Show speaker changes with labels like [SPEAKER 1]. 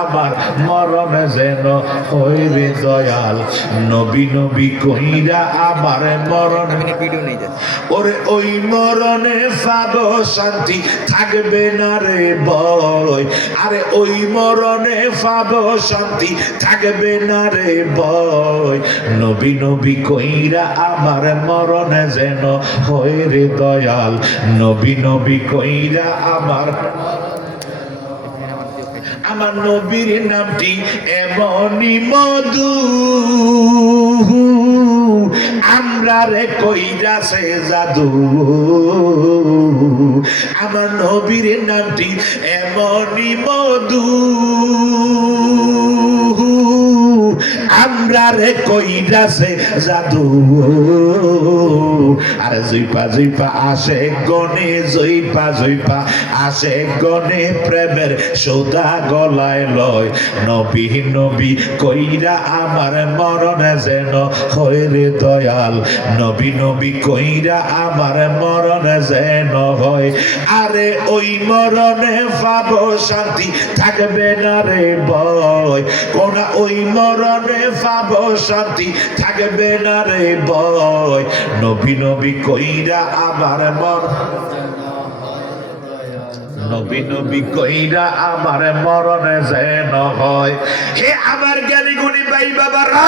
[SPEAKER 1] আমার মরণে যেন হইবে দয়াল। নবী নবী কইরা আমার মরণ। ওরে ওই মরণে পাব শান্তি থাকবে না রে বয় আরে ওই মরণে পাব শান্তি থাকবে না রে বয় নবী নবী কইরা আমার মরণে যেন হয় রে দয়াল। নবী নবী কইরা আমার আমার নবীর নামটি এমনই মধু। আমরা রে কইরাছে জাদু। আমার নবীর নামটি এমনই মধু। আমরা রে কইরাছে জাদু। আর জৈপা জৈপা আসে গনে জৈপা জৈপা আসে গনে প্রেমের সৌদা গলায় লয়। নবী নবী, কইরা আমার মরণে যেন হইরে দয়াল। নবী নবী, কইরা আমার মরণে যেন হয়। আরে ওই মরণে পাব শান্তি থাকবে না রে বয় কোনা ওই মরণে পাব শান্তি থাকবে না রে বয়। নবী নবী কইরা আমার মর নবী নবী কইরা আমার মরণে যেন হয়। হে আমার জ্ঞানী গুণী ভাই বাবারা